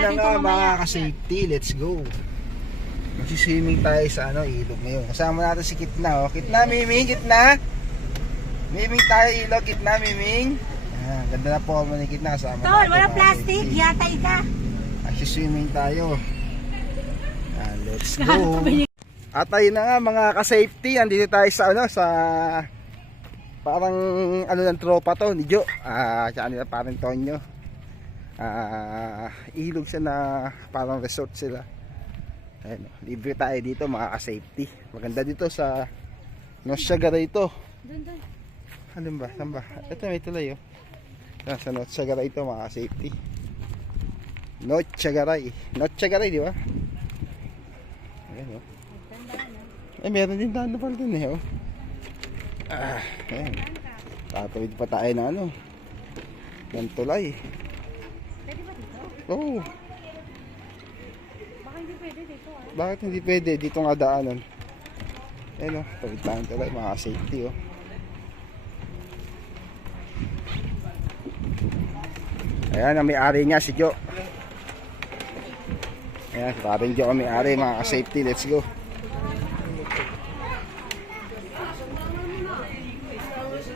na nga mga ka-safety, let's go. Magsiswimming tayo sa ilog ngayon. Kasama natin si Kitna, oh. Kitna, Miming, Kitna. Miming tayo ilog, Kitna, Miming. Ah, ganda na po mo ni Kitna. Kasama Tol, natin, wala mga plastic, safety. yatay ka. Magsiswimming tayo. Ah, let's go. At ayun na nga mga ka-safety, andito tayo sa sa parang ng tropa to ni Jo. Tsaka nila parang Tonyo. Ilog siya na parang resort sila. Ayun, libre tayo dito mga ka-safety. Maganda dito sa Notsagaray ito. Alin ba? Saan ba? Ito may tulay oh. Sa Notsagaray ito mga ka-safety. Notsagaray di ba? Ayan oh. Meron din daan pala dun oh. Ayan. Tatawid pa tayo na ng tulay. Pwede ba dito? Oo. Baka hindi pwede dito Bakit hindi pwede? Dito nga daanan. Ayan o, tawid tayong tulay, mga safety o. Ayan, ang may-ari niya si Jo. Ayan, paring Jo ang may-ari, mga safety. Let's go.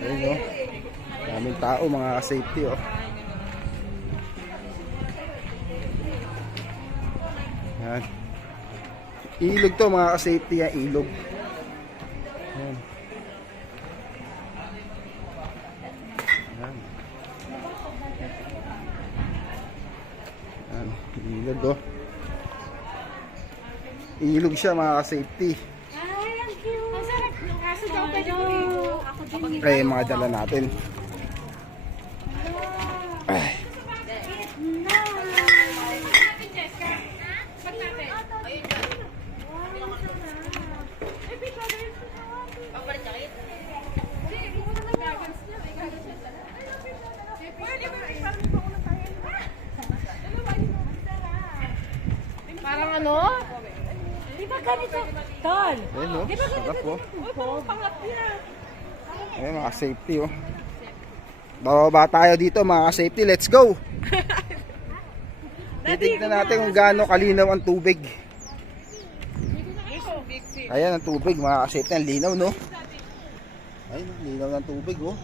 Ayan o, daming tao mga safety o. Ayan. Ilog to mga ka-safety, yan, ilog. Ayan. Ayan. Ayan. Ilog oh. Ilog siya mga ka-safety. Ay, ang cute. Ang sarap. Kaso daw pwede ko dito. Ako din. Kaya yung mga dala natin. Ay. Parang di ba ganito? Tol. Ayan o, sarap o. Ayan mga safety o. Bababa tayo dito mga safety, let's go. Titignan natin kung gaano kalinaw ang tubig. Ayan ang tubig mga safety, ang linaw no. Ayan, linaw ng tubig o.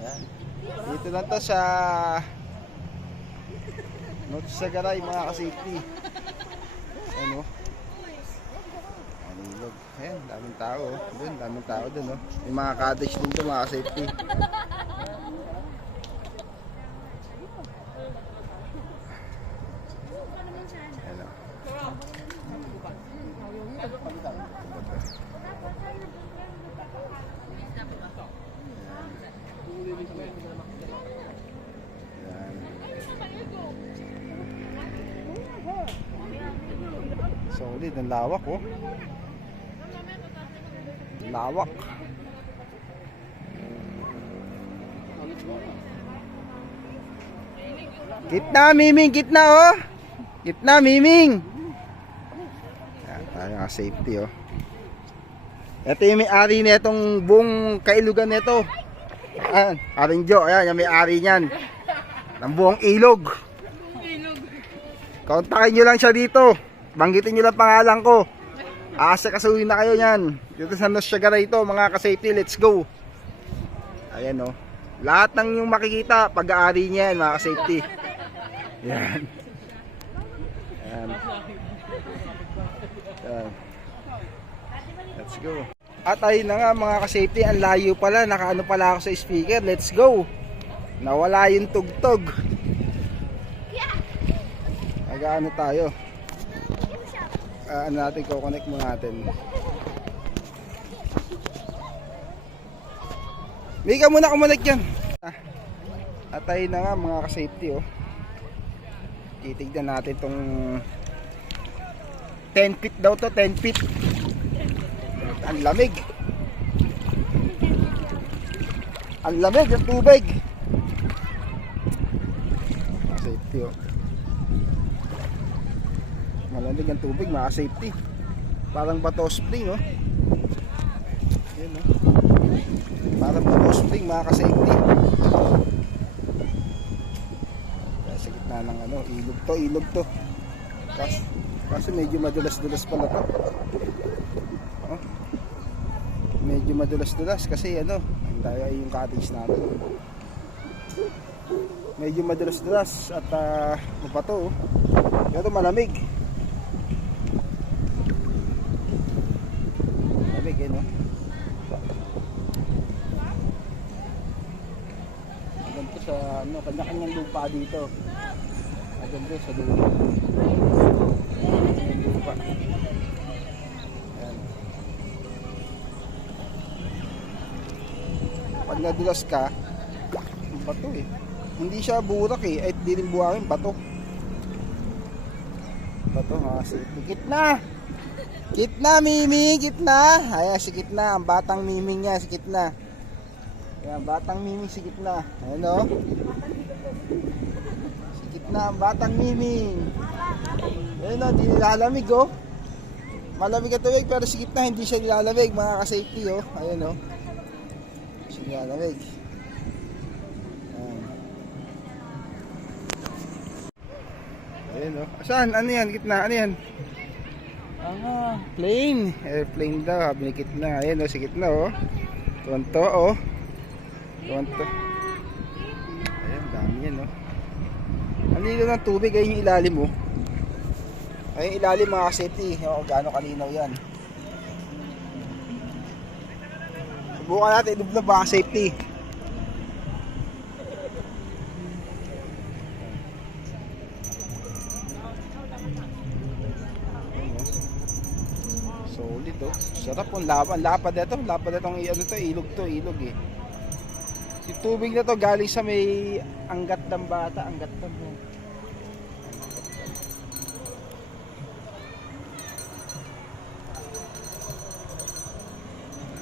Ayan. Dito lang to sa Notsagaray mga ka-safety. Ayan o. Anilog. Ayan, daming tao o. Doon, daming tao doon o. May mga cottage din to mga ka-safety. Ayan o. Solid, ang lawak oh. Lawak. Kitna, Miming, kitna oh. Kitna, Miming. Yan, tayo nga safety oh. Ito yung may-ari nitong buong kailugan nito. Ayan, Aring Jo, ayan, yung may-ari niyan. Ng buong ilog. Kontakin nyo lang siya dito. Banggitin nyo lang pangalan ko. Aasakasuhin na kayo yan. Dito sa Notsagaray ito mga ka-safety, let's go. Ayan o. Lahat ng yung makikita, pag-aari niya yan mga ka-safety. Ayan. Ayan. Ayan. Let's go. At ayun na nga mga ka-safety, ang layo pala. Nakaano pala ako sa speaker, let's go. Nawala yung tugtog. Nag-ano tayo. Ano natin, kukonect mo natin. May ka muna kumonect yan. At ayun na nga mga ka-safety oh. Titignan natin tong 10 feet daw to, 10 feet. Ang lamig. Ang lamig yung tubig. Safety oh. Malamig ang tubig, mga safety. Parang bato spring oh. Yan oh. Parang bato spring, mga ka-safety. Sa gitna ng Ano, ilog to. Kasi medyo madulas-dulas pala to. Oh. Medyo madulas-dulas kasi ano, tayo yung cottage natin. Medyo madulas-dulas at mapato. Pero malamig. Malamig eh, no? Ganito sa ano, kanya-kanyang lupa dito. Ganito sa dulo. Lupa. Ayan. Pag nadulas ka, bato eh. Hindi siya burak eh, ay di rin buhangin, bato. Bato ha, gitna! Gitna, Mimi! Gitna! Ayan, si Gitna, ang batang Miming niya, si Gitna. Ayan, batang Miming si Gitna. Ayan o. Si Gitna, ang batang Miming. Ayan o, di nilalamig o. Malamig at tubig, pero si Gitna hindi siya nilalamig, mga ka-safety o. Ayan o. Hindi siya nilalamig. Ayan o. Saan? Ano yan? Gitna? Ano yan? Plane. Airplane daw. Sabi ni Gitna. Ayan o. Si Gitna o. Tonto o. Tonto. Ayan. Dami yan o. Ang lilo ng tubig ay yung ilalim o. Ay yung ilalim mga kaseti. O gaano kalinaw yan. Subukan natin. Ilublog mga safety. Solid oh. Sarap ang lapad ito. Lapad itong ano to, ilog eh. Si tubig na to galing sa may Angat Dambata, Angat Dam.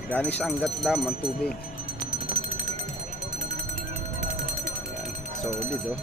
Galing sa Angat Dam ang tubig. Ayan, solid oh.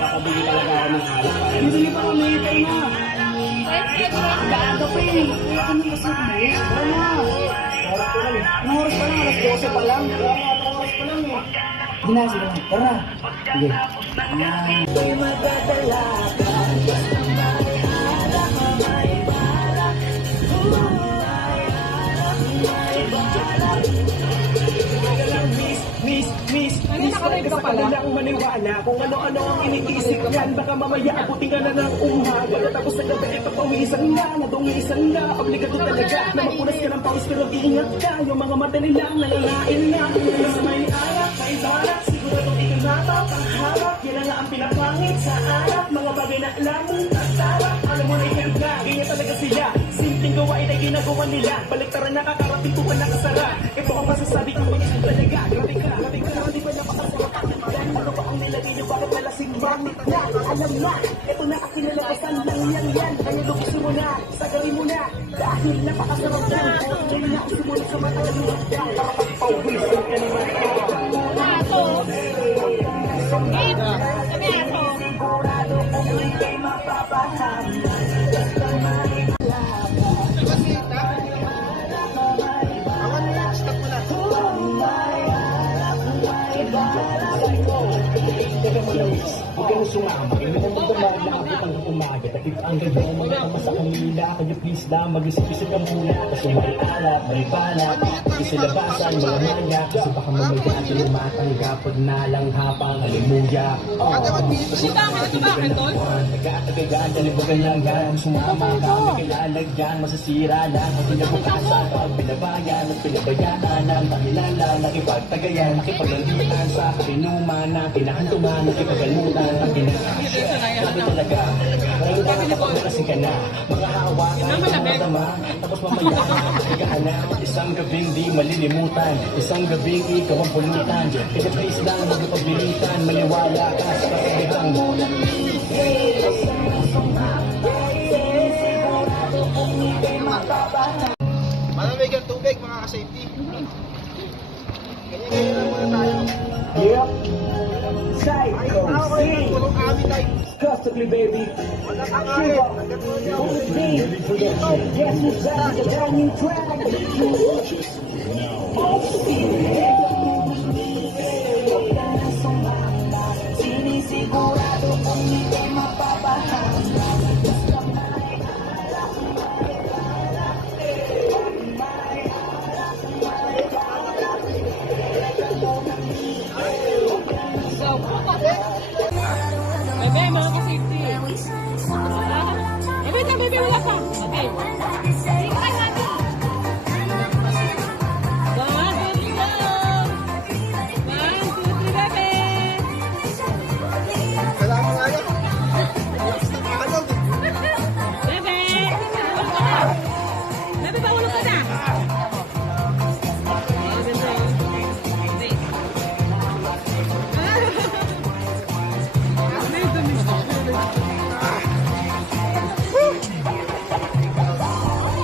Nakabili talaga ako ng alak. Bibili pa kami, tayo na. Daaga pa eh. Kaya kami kasi kami. Wala na. Oras pa lang eh. Anong oras pa lang? Alas 12 pa lang. Kaya nga anong oras pa lang eh. Ginasi lang. Tara. Sige. Miss, ka pala lang maniwala kung ano-ano ang iniisip yan. Baka mamaya abutin ka na ng umaga. Tapos sa gabi ito pawisan na, nadungisan na. Obligado talaga na mapunas ka ng pawis pero iingat ka. Yung mga mata nilang nalalain na. Mas may alak, may balak, sigurado di ka napapaharap. Yan na nga ang pinapangit sa alak. Mga bagay na alam mong tatarap. Alam mo na yung na, ganyan talaga sila. Simpleng gawain ay ginagawa nila. Baliktaran nakakarating ko pa nakasara. Ito ang masasabi ko mga talaga. Grabe ka, di ba napakasarap? Ano ba ang nilagay niyo? Bakit nalasing bakit na? Alam na, ito na ang kinalabasan ng yan. Kaya lukisin mo na, sagarin mo na. Dahil napakasarap na. Kaya na ako simula sa mata ng luwag na. Para pagpawisan ka naman. Ato. Sabi ato. Sigurado kung hindi mapapahama. Basta may ka na sumama. Hindi mo magdamag na abot ang umaga. Takip ang gayon, mga kama sa kanila. Kaya please lang, mag-isip-isip ka muna. Kasi may alap, may balak. Kasi labasan, mga maya. Kasi baka mamaya at lumatanggapod na lang hapang alimuya. Kasi bakit ito bakit, Tol? Nag-aatagagan, dalibagan lang yan. Sumama ka, may kilalagyan. Masasira lang, ang pinabukasan. Pag pinabayan at pinabayaan ng pakilala. Nakipagtagayan, nakipaglandian sa kapinuman na kinahantungan, nakipagalutan ang pinakasya. Sabi talaga, ngayon na kapag nakasing ka na, mga hawa ka, madama, tapos mamaya, higaan na. Isang gabing di malilimutan, isang gabing ikaw ang pulutan. Kaya please lang, magpaglitan, maniwala ka sa kasabihan mo. Malamig ang tubig mga ka-safety. Ganyan lang muna tayo. Yep. Psycho, Ay, tulong kami tayo. Custody baby. Wala kang ayaw. Yes, it's that, the dining track. Sinisigurado kung hindi mapapahala. Bebe, mga ka-safety. Wait lang, bebe, wala pa. Okay. Kailangan nga yun. Alas na kahalog. Bebe! Bebe, pahulog ka na!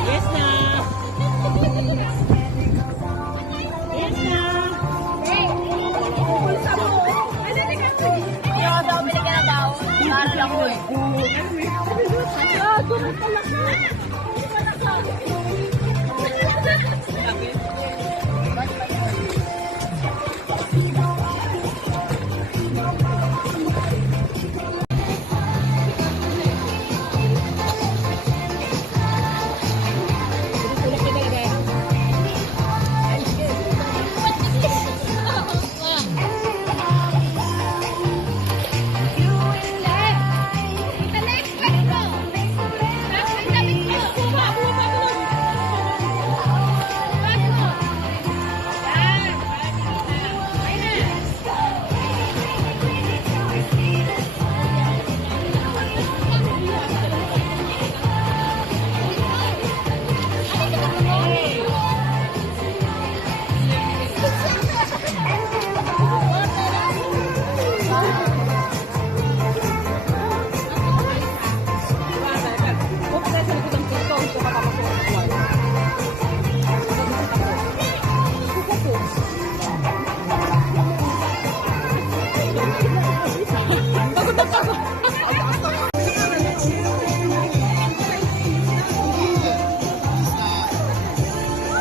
Yes na! Yes na!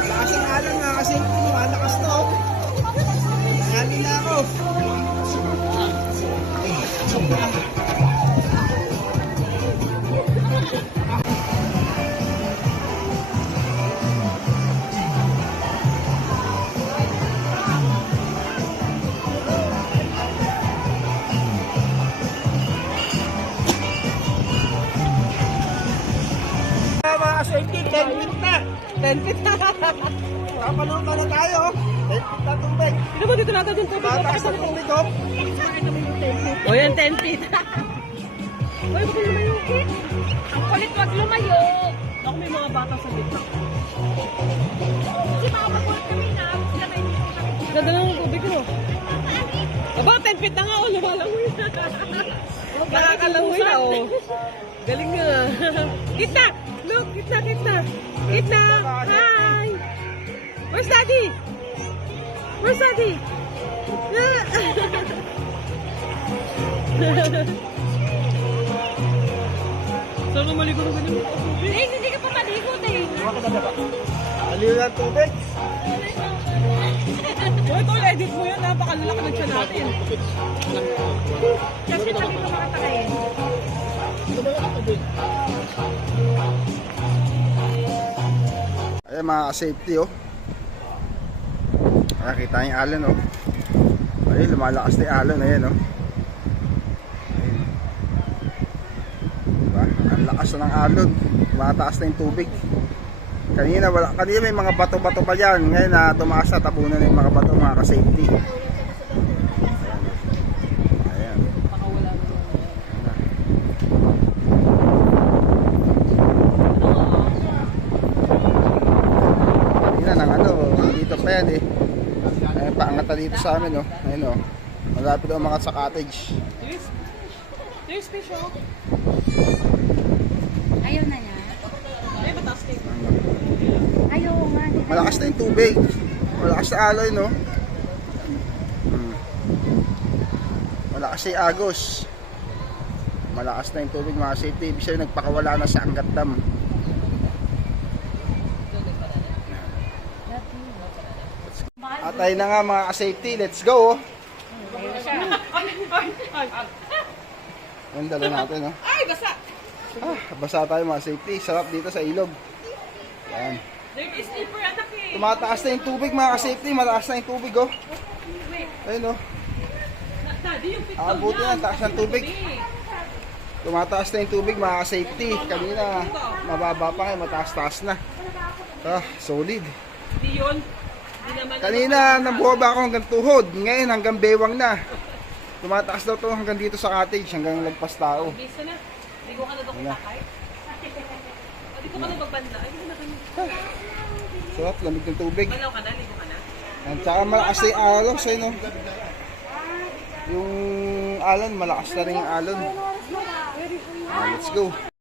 Lakas ang alam nga kasi malakas to. Nangyanin na ako. Mga ka-safety, 10 feet na. 10 feet na. Kapanoon ka na tayo. 10 feet na tubig. Sino ba dito natin yung tubig? Mataas na tubig oh. O yan, 10 feet. Uy, huwag lumayo. Ang kulit, wag lumayo. Ako may mga bata sa gitna. Kasi mga makulit kami na. Ganda lang ang tubig mo. Aba, 10 feet na nga. O, lumalangoy na. Nakakalangoy na, o. Galing nga. Gitna! Look, gitna, gitna. Gitna! Hi! Where's Daddy? Where's Daddy? Saan ka maligo na ganyan? Hindi ka pa maligo, eh. Aliw ng tubig. Uy, tol, edit mo yun. Napakalulak na siya natin. Kasi kami ko makatakayin. Ayan mga safety oh. Nakita yung alon oh. Ayun, lumalakas na yung alon. Ayan oh. Ayun. Diba? Ang lakas na ng alon. Mataas na yung tubig. Kanina may mga bato-bato pa dyan. Ngayon na tumaas na, tabunan na yung mga bato, mga ka-safety. Ayan. Kanina nang ano, dito pa yan eh. Ayan, paangat na dito sa amin oh. Ayun oh. Malapit ang mga sa cottage. There's fish, oh. Ayaw na niya. Ay, mataas kayo. Ayaw nga. Malakas na yung tubig. Malakas na alon no. Malakas na yung agos. Malakas na yung tubig mga safety. Ibig sabihin nagpakawala na sa Angat Dam. At ayun na nga mga ka-safety. Let's go oh. Yung dala natin oh. Ay, basa! Basa tayo mga safety. Sarap dito sa ilog. Yan. There is slipper, anak eh. Tumataas na yung tubig mga ka-safety. Malakas na yung tubig oh. Ayun oh. Daddy, yung pito Buti na, taas ng tubig. Tumataas na yung tubig mga ka-safety. Kanina mababa pa ngayon, mataas-taas na. Solid. Hindi yun. Hindi naman. Kanina nabuhaba ako hanggang tuhod. Ngayon hanggang bewang na. Tumataas daw to hanggang dito sa cottage. Hanggang lagpas tao. Bisa na. Ligo ka na doon takay. Ligo ka na magbanda. Ay, hindi na kami. Sarap, lamig ng tubig. Balaw ka na, ligo ka na. At saka malakas na yung alon. So, no? Yung alon, malakas na rin yung alon. Let's go.